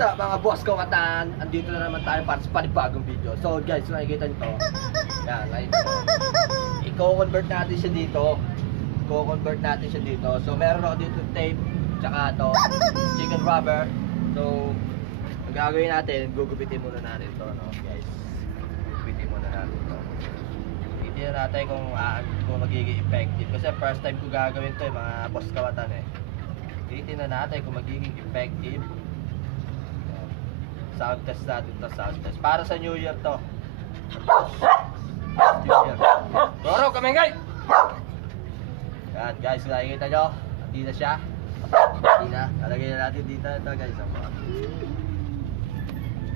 Kamusta mga boss ko katan? Andito na naman tayo para sa panibagong video. So guys, nakikita nyo to. Yan, i-convert natin siya dito. I-convert natin siya dito. So meron ako dito tape, tsaka to, chicken rubber. So, ang gagawin natin, gugupitin muna natin to, no guys. Gugupitin muna natin to. Titignan natin kung magiging effective. Kasi first time ko gagawin to mga boss kawatan eh. Titignan natin kung magiging effective. Sound test natin to, sound test. Para sa New Year to. New Year. Toro, kamengay! Yan guys, nakikita nyo. Hindi na siya. Hindi na. Lalagay na natin dito ito guys.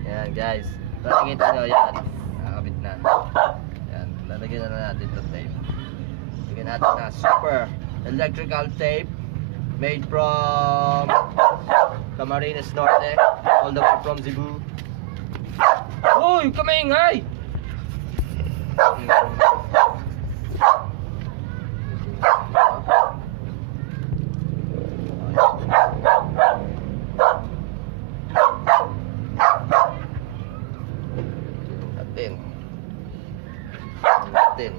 Yan guys. Nakikita nyo yan. Nakakabit na. Yan. Lalagay na natin ito tape. Lalagyan natin na super electrical tape. Made from Camarines Norte, all the way from Cebu. Uy, kamingay! Natin.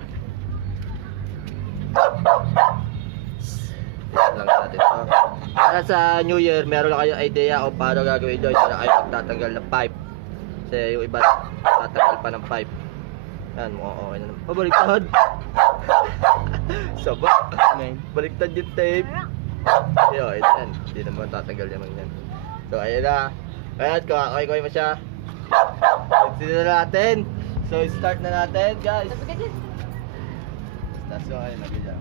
Lang natin to. Para sa New Year, meron lang kayong idea kung paano gagawin nyo. Hindi na kayo magtatanggal ng pipe. Kasi yung iba tatanggal pa ng pipe. Yan, mukhang okay na naman. Oh, baliktad! Saba! Baliktad yung tape. Yo, yan. Hindi naman tatanggal naman yan. So, ayun na. Ayan, kakakay mo siya. Sige na natin. So, start na natin, guys. That's okay, nabigyan.